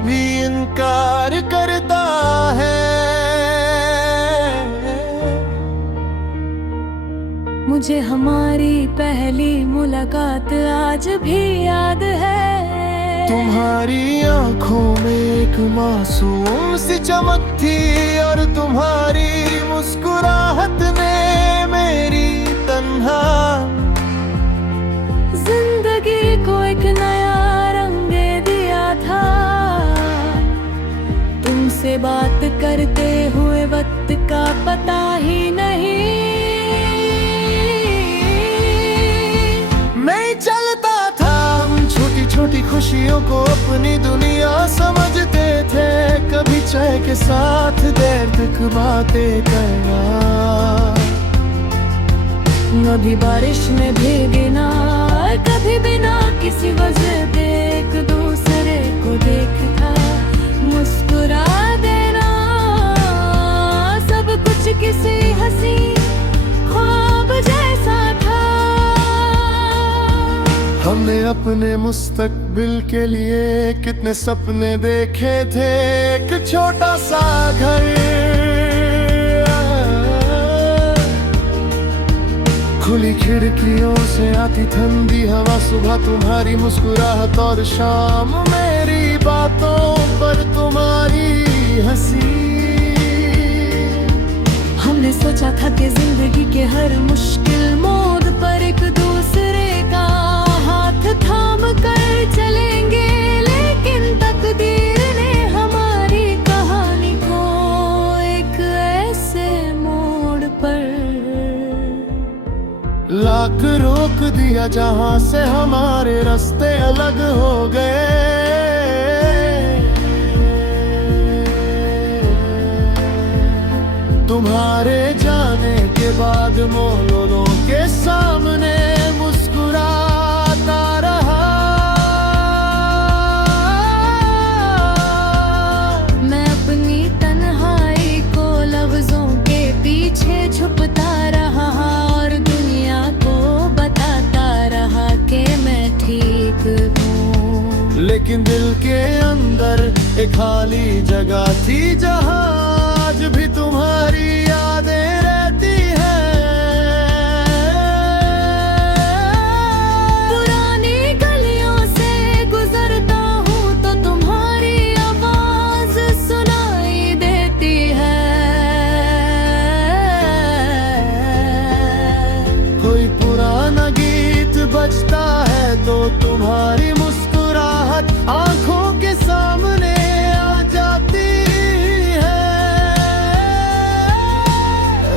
भी इनकार करता है। मुझे हमारी पहली मुलाकात आज भी याद है। तुम्हारी आंखों में एक मासूम सी चमक थी और तुम्हारी मुस्कुराहट ने मेरी तन्हा जिंदगी को एक नया रंग दिया था। तुमसे बात करते हुए वक्त का पता ही नहीं। मैं चलता था, हम छोटी छोटी खुशियों को अपनी दुनिया समझते थे। कभी चाय के साथ देर तक बातें करना, कभी बारिश में भीगना, कभी बिना किसी वजह के एक दूसरे को देखता मुस्कुरा देना। सब कुछ किसी हंसी ख्वाब जैसा था। हमने अपने मुस्तकबिल के लिए कितने सपने देखे थे। एक छोटा सा घर, खुली खिड़कियों से आती ठंडी हवा, सुबह तुम्हारी मुस्कुराहट और शाम मेरी बातों पर तुम्हारी हंसी। हमने सोचा था कि जिंदगी के हर मुश्किल मोड़ पर एक दूसरे का हाथ थाम कर चलेंगे, लेकिन तकदीर ने हमारी कहानी को एक ऐसे मोड़ पर लाख रोक दिया जहां से हमारे रास्ते अलग हो गए। तुम्हारे जाने के बाद मोलों के सामने मुस्कुराता रहा। मैं अपनी तन्हाई को लफ्जों के पीछे छुपता रहा और दुनिया को बताता रहा कि मैं ठीक हूँ। लेकिन दिल के अंदर एक खाली जगह थी जहां आज भी तुम्हारी यादें रहती हैं। पुरानी गलियों से गुजरता हूँ तो तुम्हारी आवाज सुनाई देती है। कोई पुराना गीत बजता है तो तुम्हारी मुस्कुराहट आंखों के सामने आ जाती है।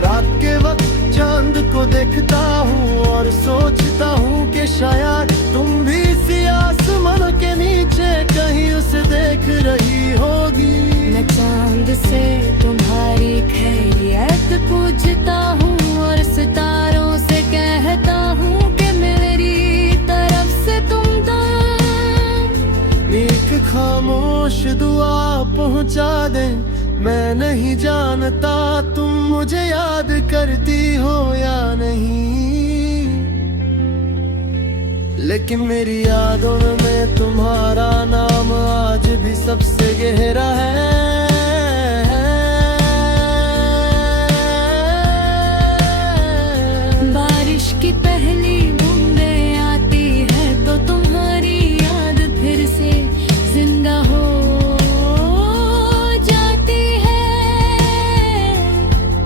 रात के वक्त चांद को देखता हूँ और सोचता हूँ कि शायद तुम भी इसी आसमान के नीचे कहीं उसे देख रही होगी। मैं चांद से तुम्हारी खैरियत पूछता हूँ और सितारों से कहता हूँ कि मेरी तरफ से तुम एक खामोश दुआ पहुंचा दे। मैं नहीं जानता तुम मुझे याद करती हो या नहीं, लेकिन मेरी यादों में तुम्हारा नाम आज भी सबसे गहरा है। बारिश की पहली बूंदें आती है तो तुम्हारी याद फिर से जिंदा हो जाती है।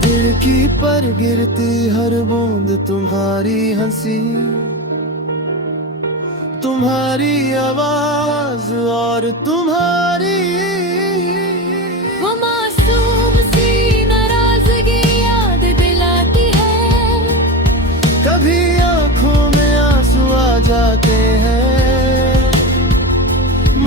दिल की पर गिरती हर बूंद तुम्हारी हंसी, तुम्हारी आवाज और तुम्हारी वो मासूम सी नाराजगी याद दिलाती है। कभी आंखों में आंसू आ जाते हैं,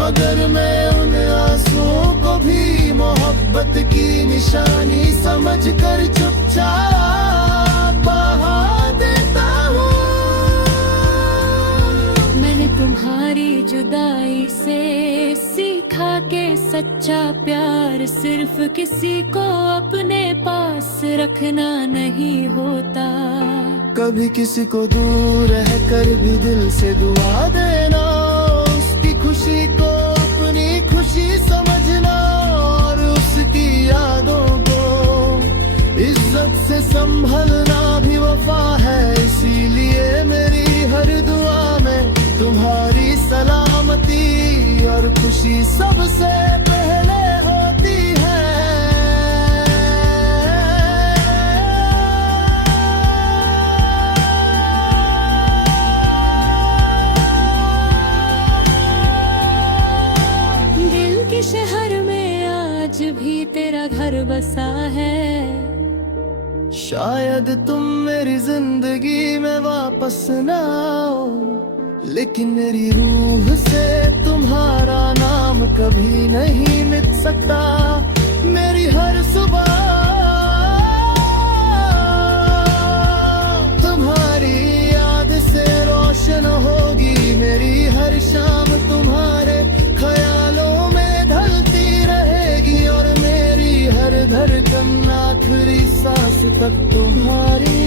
मगर मैं उन आंसुओं को भी मोहब्बत की निशानी समझकर चुपचाप बहा देता हूँ। मैंने तुम्हारी जुदाई से सीखा के सच्चा प्यार सिर्फ किसी को अपने पास रखना नहीं होता। कभी किसी को दूर रहकर भी दिल से दुआ देना, उसकी खुशी को अपनी खुशी समझ खुशी सबसे पहले होती है। दिल के शहर में आज भी तेरा घर बसा है। शायद तुम मेरी जिंदगी में वापस ना आओ, लेकिन मेरी रूह से तुम्हारा नाम कभी नहीं मिट सकता। मेरी हर सुबह तुम्हारी याद से रोशन होगी, मेरी हर शाम तुम्हारे ख्यालों में ढलती रहेगी, और मेरी हर धड़कन आखिरी सांस तक तुम्हारी